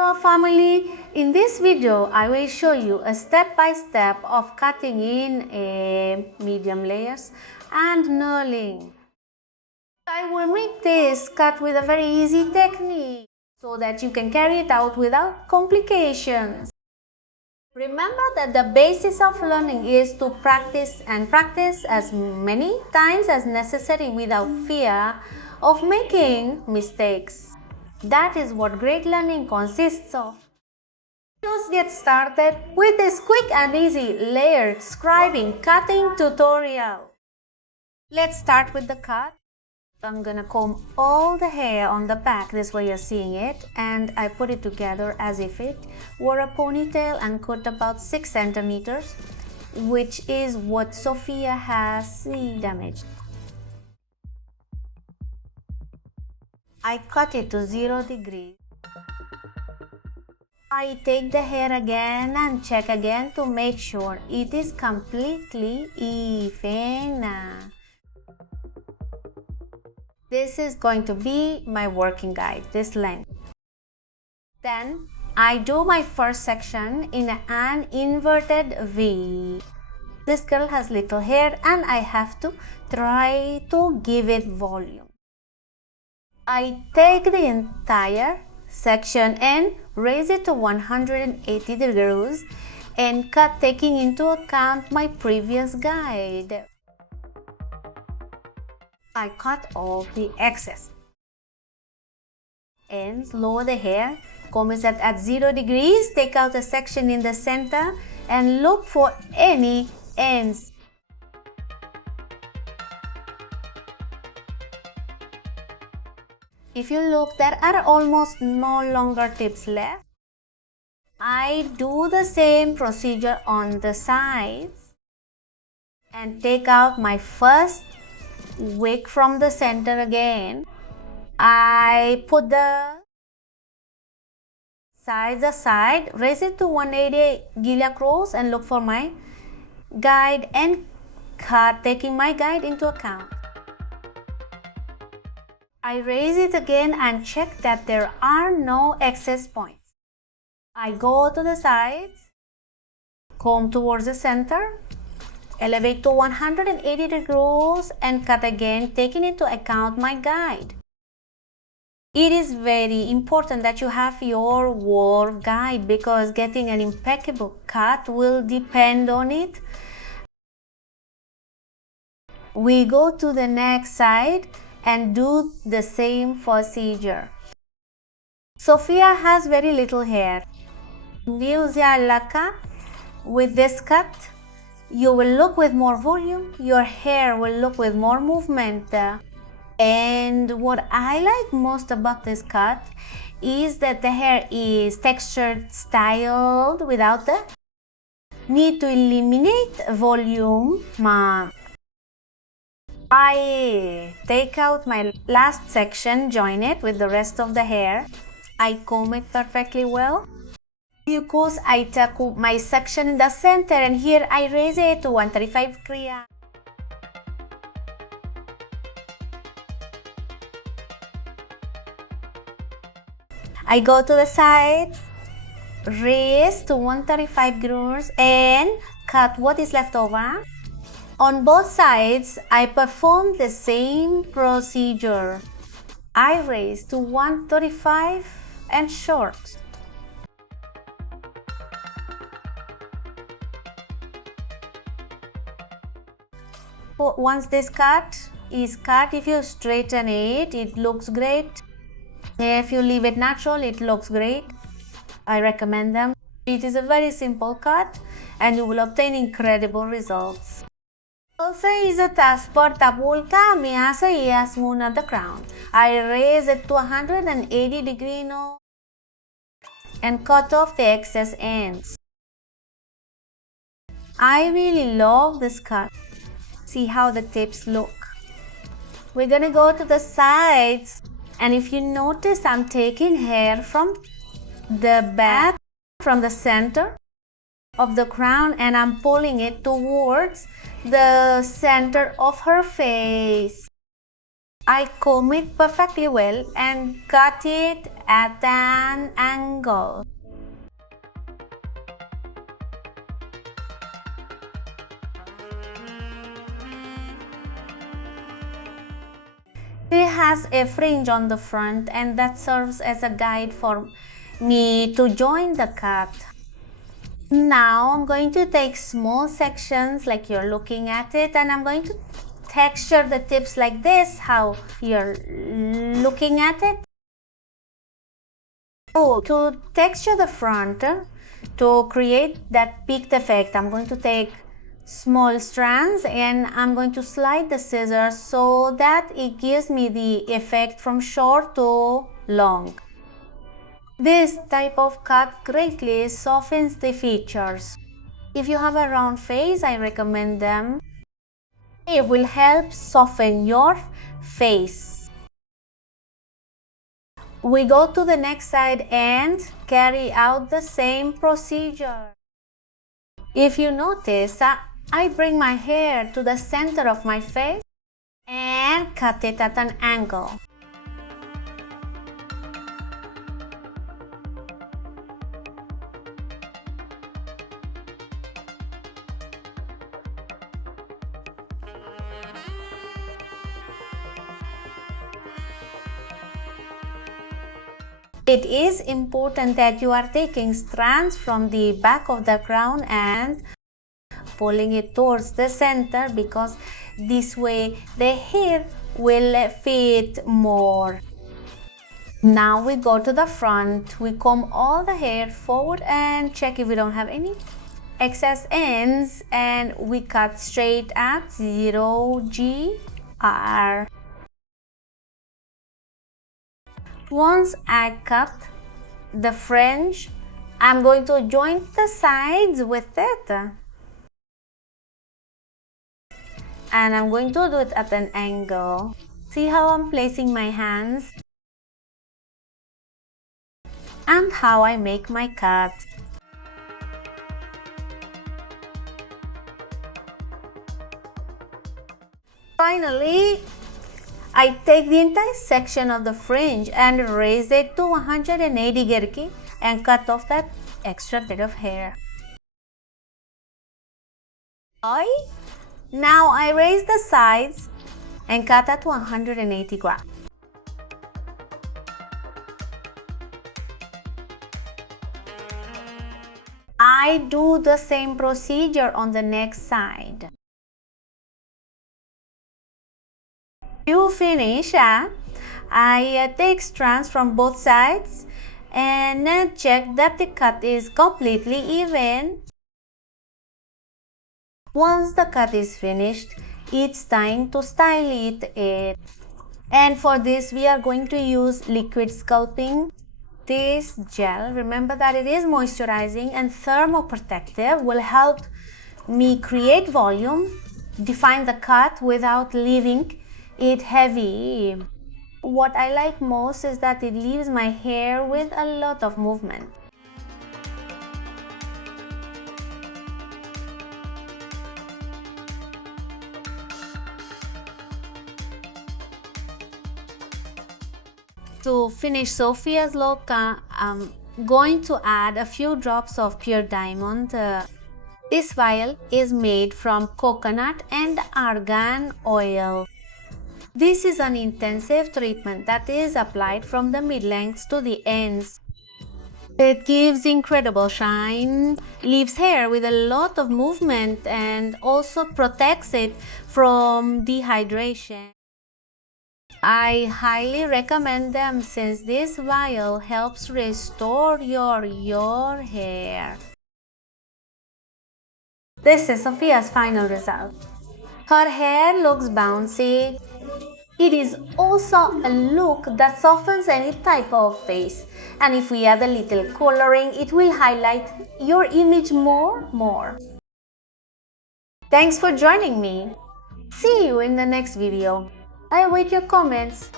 Hello family, in this video I will show you a step-by-step of cutting in a medium layers and knurling. I will make this cut with a very easy technique so that you can carry it out without complications. Remember that the basis of learning is to practice and practice as many times as necessary without fear of making mistakes. That is what great learning consists of. Let's get started with this quick and easy layered scribing cutting tutorial. Let's start with the cut. I'm gonna comb all the hair on the back, this way you're seeing it, and I put it together as if it were a ponytail and cut about 6 centimeters, which is what Sophia has damaged. I cut it to 0 degrees. I take the hair again and check again to make sure it is completely even. This is going to be my working guide, this length. Then I do my first section in an inverted V. This girl has little hair and I have to try to give it volume. I take the entire section and raise it to 180 degrees and cut taking into account my previous guide. I cut off the excess and lower the hair, comb it at 0 degrees, take out the section in the center and look for any ends. If you look, there are almost no longer tips left. I do the same procedure on the sides and take out my first wig from the center again. I put the sides aside, raise it to 180 Gilia cross and look for my guide and cut taking my guide into account. I raise it again and check that there are no excess points. I go to the sides, comb towards the center, elevate to 180 degrees and cut again taking into account my guide. It is very important that you have your work guide because getting an impeccable cut will depend on it. We go to the next side and do the same procedure. Sophia has very little hair. With this cut, you will look with more volume, your hair will look with more movement. And what I like most about this cut is that the hair is textured, styled without the need to eliminate volume. I take out my last section, join it with the rest of the hair. I comb it perfectly well. Because I take my section in the center and here I raise it to 135 Kriya. I go to the sides, raise to 135 degrees and cut what is left over. On both sides, I perform the same procedure. I raise to 135 and short. Once this cut is cut, if you straighten it, it looks great. If you leave it natural, it looks great. I recommend them. It is a very simple cut and you will obtain incredible results. Also is a task for tapulka miasa ias muna the crown. I raise it to 180 degrees and cut off the excess ends. I really love this cut. See how the tips look. We're gonna go to the sides and if you notice I'm taking hair from the back, from the center of the crown and I'm pulling it towards the center of her face. I comb it perfectly well and cut it at an angle. It has a fringe on the front, and that serves as a guide for me to join the cut. Now I'm going to take small sections like you're looking at it, and I'm going to texture the tips like this, how you're looking at it. Oh, to texture the front, to create that peaked effect, I'm going to take small strands and I'm going to slide the scissors so that it gives me the effect from short to long. This type of cut greatly softens the features. If you have a round face, I recommend them. It will help soften your face. We go to the next side and carry out the same procedure. If you notice, I bring my hair to the center of my face and cut it at an angle. It is important that you are taking strands from the back of the crown and pulling it towards the center, because this way the hair will fit more. Now we go to the front, we comb all the hair forward and check if we don't have any excess ends, and we cut straight at 0 GR. Once I cut the fringe, I'm going to join the sides with it. And I'm going to do it at an angle. See how I'm placing my hands? And how I make my cut. Finally, I take the entire section of the fringe and raise it to 180 girki and cut off that extra bit of hair. Now I raise the sides and cut at 180 grams. I do the same procedure on the next side. To finish, I take strands from both sides and check that the cut is completely even. Once the cut is finished, it's time to style it. And for this, we are going to use liquid sculpting. This gel, remember that it is moisturizing and thermoprotective, will help me create volume, define the cut without leaving it heavy. What I like most is that it leaves my hair with a lot of movement. To finish Sophia's look, I'm going to add a few drops of pure diamond. This vial is made from coconut and argan oil. This is an intensive treatment that is applied from the mid-lengths to the ends. It gives incredible shine, leaves hair with a lot of movement, and also protects it from dehydration. I highly recommend them since this vial helps restore your hair. This is Sophia's final result. Her hair looks bouncy. It is also a look that softens any type of face, and if we add a little coloring, it will highlight your image more. Thanks for joining me. See you in the next video. I await your comments.